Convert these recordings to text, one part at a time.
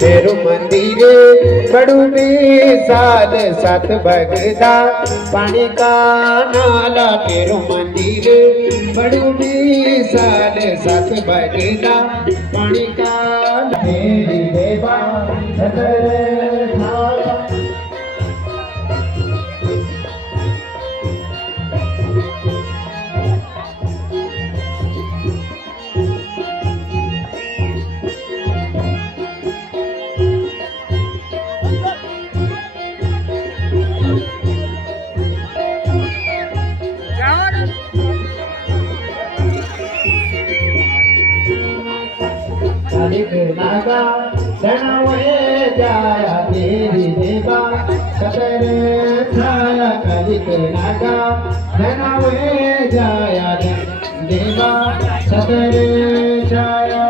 तेरु मंदिर बड़ू विशाल सात भगदा पानी का नाला। तेरु मंदिर बड़ू विशाल सात भगदा पानी का तेरी देवा कालिक नागा धनवे जाया तेरी देवा सतर छाया। कालिक नागा धनवे जाया देवा सतर छाया।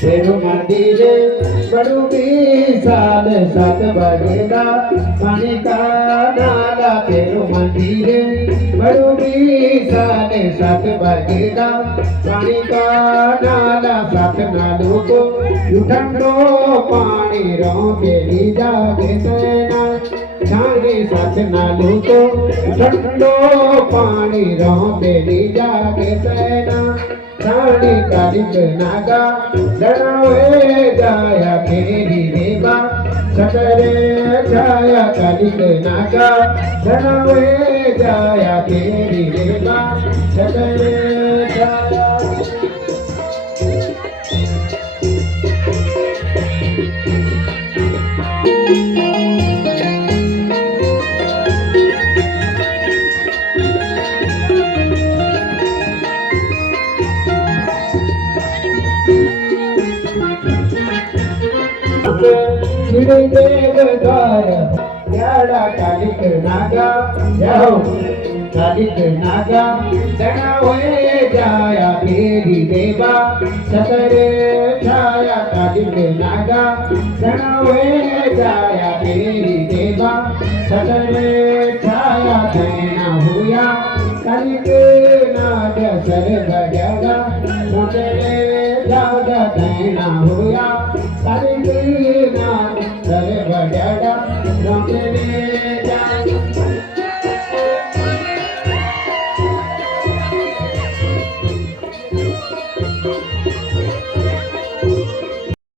तेरु मंदिर बड़ू विशाल सात भगदा पानी का नाला। तेरु मंदिर बड़ू विशाल सात भगदा पानी का नाला। सात नालों को ठंडो पानी रो बेली जागे सेना छाने। सात नालों को ठंडो पानी रो बेली जागे सेना छाने। कालिक नागा धनवे जाया तेरी देवा सतर छाया। कालिक नागा धनवे जाया तेरी देवा सतर छाया। कालिक नागा जाओ कालिक नागा धनवे जाया तेरी देवा सतर छाया। कालिक नागा धनवे जाया तेरी देवा सतर छाया। धैना हुआ कालिक नाग सर भजगा मुझे जागा। धैना हुआ कालिक नाग सर भजगा मुझे